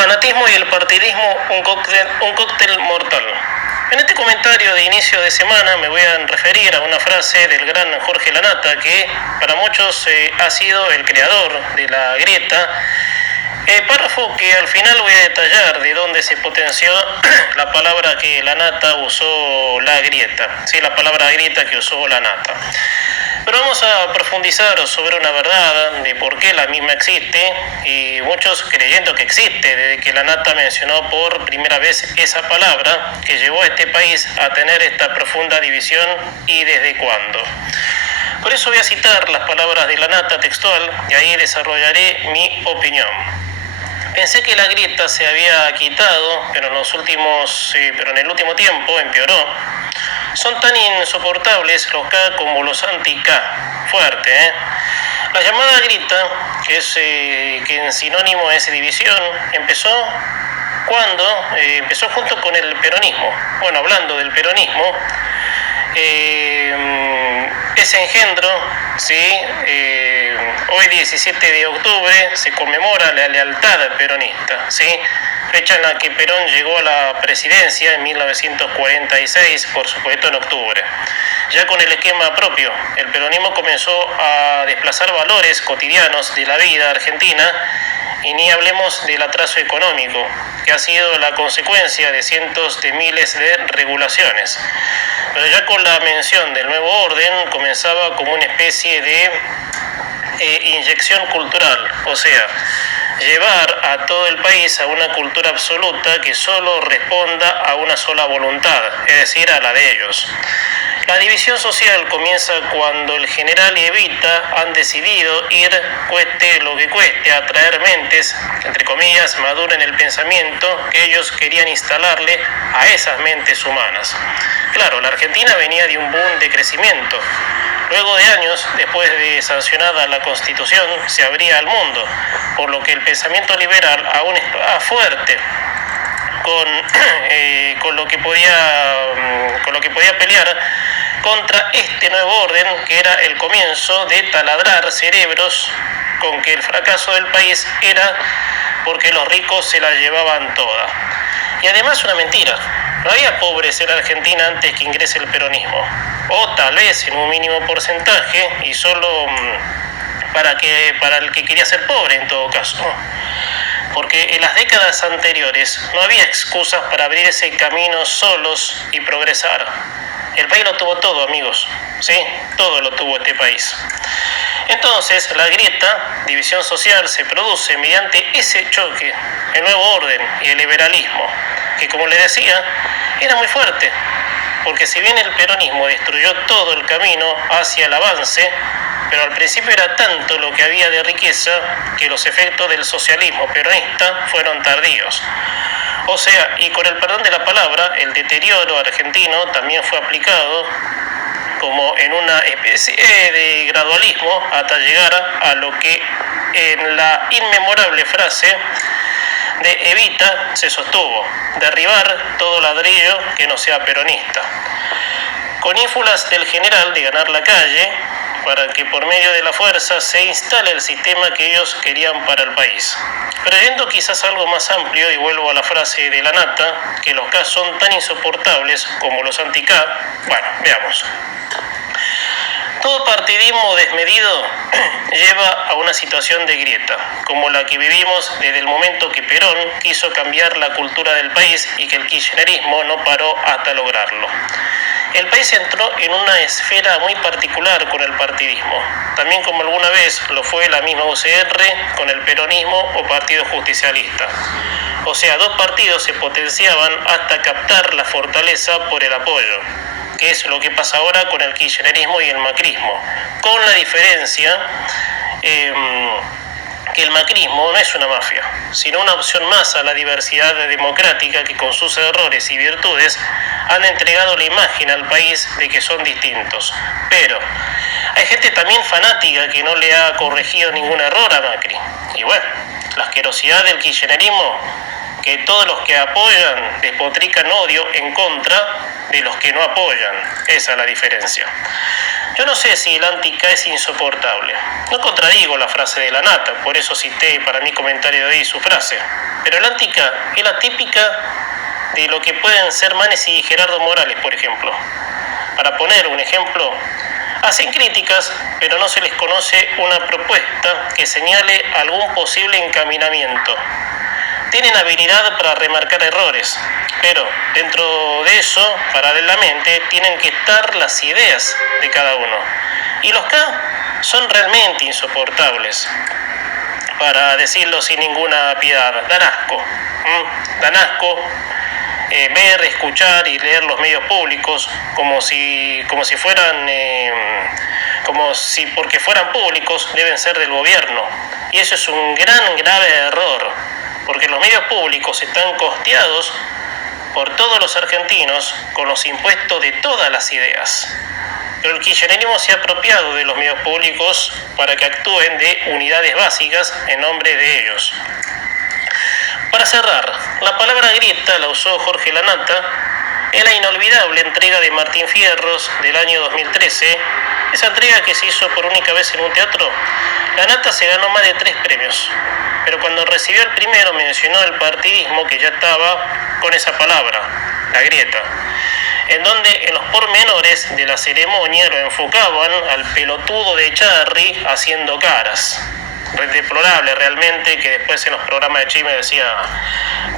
fanatismo y el partidismo, un cóctel mortal. En este comentario de inicio de semana me voy a referir a una frase del gran Jorge Lanata, que para muchos ha sido el creador de la grieta, párrafo que al final voy a detallar de dónde se potenció la palabra que Lanata usó, la grieta, sí, la palabra grieta que usó Lanata. Pero vamos a profundizar sobre una verdad de por qué la misma existe, y muchos creyendo que existe desde que Lanata mencionó por primera vez esa palabra que llevó a este país a tener esta profunda división y desde cuándo. Por eso voy a citar las palabras de Lanata textual y ahí desarrollaré mi opinión. Pensé que la grieta se había quitado, pero en el último tiempo empeoró. Son tan insoportables los K como los anti-K. Fuerte, ¿eh? La llamada grieta, que en sinónimo es división, empezó junto con el peronismo. Bueno, hablando del peronismo, ese engendro, ¿sí? Hoy 17 de octubre se conmemora la lealtad peronista, ¿sí? Fecha en la que Perón llegó a la presidencia en 1946, por supuesto en octubre. Ya con el esquema propio, el peronismo comenzó a desplazar valores cotidianos de la vida argentina, y ni hablemos del atraso económico, que ha sido la consecuencia de cientos de miles de regulaciones. Pero ya con la mención del nuevo orden comenzaba como una especie de inyección cultural, o sea, llevar a todo el país a una cultura absoluta que solo responda a una sola voluntad, es decir, a la de ellos. La división social comienza cuando el general y Evita han decidido ir, cueste lo que cueste, a traer mentes, entre comillas, maduren el pensamiento que ellos querían instalarle a esas mentes humanas. Claro, la Argentina venía de un boom de crecimiento. Luego de años, después de sancionada la Constitución, se abría al mundo, por lo que el pensamiento liberal aún estaba fuerte con lo que podía pelear contra este nuevo orden, que era el comienzo de taladrar cerebros con que el fracaso del país era porque los ricos se la llevaban toda. Y además una mentira, no había pobres en la Argentina antes que ingrese el peronismo, o tal vez en un mínimo porcentaje y solo para el que quería ser pobre en todo caso. Porque en las décadas anteriores no había excusas para abrir ese camino solos y progresar. El país lo tuvo todo, amigos, ¿sí? Todo lo tuvo este país. Entonces, la grieta, división social, se produce mediante ese choque, el nuevo orden y el liberalismo, que como les decía, era muy fuerte, porque si bien el peronismo destruyó todo el camino hacia el avance, pero al principio era tanto lo que había de riqueza que los efectos del socialismo peronista fueron tardíos. O sea, y con el perdón de la palabra, el deterioro argentino también fue aplicado como en una especie de gradualismo hasta llegar a lo que en la inmemorable frase de Evita se sostuvo: derribar todo ladrillo que no sea peronista. Con ínfulas del general de ganar la calle, para que por medio de la fuerza se instale el sistema que ellos querían para el país. Pero yendo quizás algo más amplio, y vuelvo a la frase de Lanata, que los K son tan insoportables como los anti-K, bueno, veamos. Todo partidismo desmedido lleva a una situación de grieta, como la que vivimos desde el momento que Perón quiso cambiar la cultura del país y que el kirchnerismo no paró hasta lograrlo. El país entró en una esfera muy particular con el partidismo, también como alguna vez lo fue la misma UCR con el peronismo o Partido Justicialista. O sea, dos partidos se potenciaban hasta captar la fortaleza por el apoyo, que es lo que pasa ahora con el kirchnerismo y el macrismo, con la diferencia que el macrismo no es una mafia, sino una opción más a la diversidad democrática que con sus errores y virtudes han entregado la imagen al país de que son distintos. Pero hay gente también fanática que no le ha corregido ningún error a Macri. Y bueno, la asquerosidad del kirchnerismo, que todos los que apoyan despotrican odio en contra, de los que no apoyan. Esa es la diferencia. Yo no sé si el anti-K es insoportable. No contradigo la frase de la Nata, por eso cité para mi comentario de hoy su frase. Pero el anti-K es la típica de lo que pueden ser Manes y Gerardo Morales, por ejemplo. Para poner un ejemplo, hacen críticas, pero no se les conoce una propuesta que señale algún posible encaminamiento. Tienen habilidad para remarcar errores, pero dentro de eso, paralelamente, tienen que estar las ideas de cada uno. Y los K son realmente insoportables, para decirlo sin ninguna piedad. Dan asco. Dan asco ver, escuchar y leer los medios públicos como si fueran, porque fueran públicos deben ser del gobierno. Y eso es un grave error, porque los medios públicos están costeados por todos los argentinos con los impuestos de todas las ideas. Pero el kirchnerismo se ha apropiado de los medios públicos para que actúen de unidades básicas en nombre de ellos. Para cerrar, la palabra grieta la usó Jorge Lanata en la inolvidable entrega de Martín Fierros del año 2013, esa entrega que se hizo por única vez en un teatro. Lanata se ganó más de 3 premios, pero cuando recibió el primero mencionó el partidismo que ya estaba con esa palabra, la grieta, en donde en los pormenores de la ceremonia lo enfocaban al pelotudo de Echarri haciendo caras. Deplorable realmente, que después en los programas de chisme decía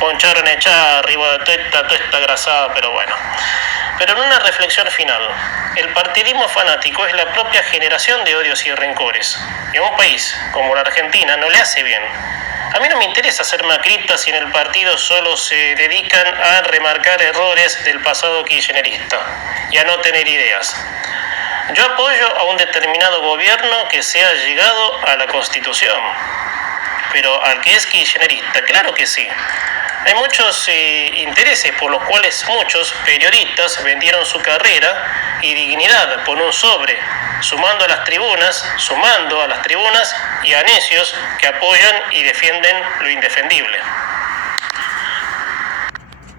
poncharon a Echarri, toda esta grasada, pero bueno. Pero en una reflexión final, el partidismo fanático es la propia generación de odios y rencores, y a un país como la Argentina no le hace bien. A mí no me interesa ser macrista si en el partido solo se dedican a remarcar errores del pasado kirchnerista y a no tener ideas. Yo apoyo a un determinado gobierno que sea llegado a la Constitución, pero al que es kirchnerista, claro que sí. Hay muchos intereses por los cuales muchos periodistas vendieron su carrera y dignidad por un sobre, sumando a las tribunas y a necios que apoyan y defienden lo indefendible.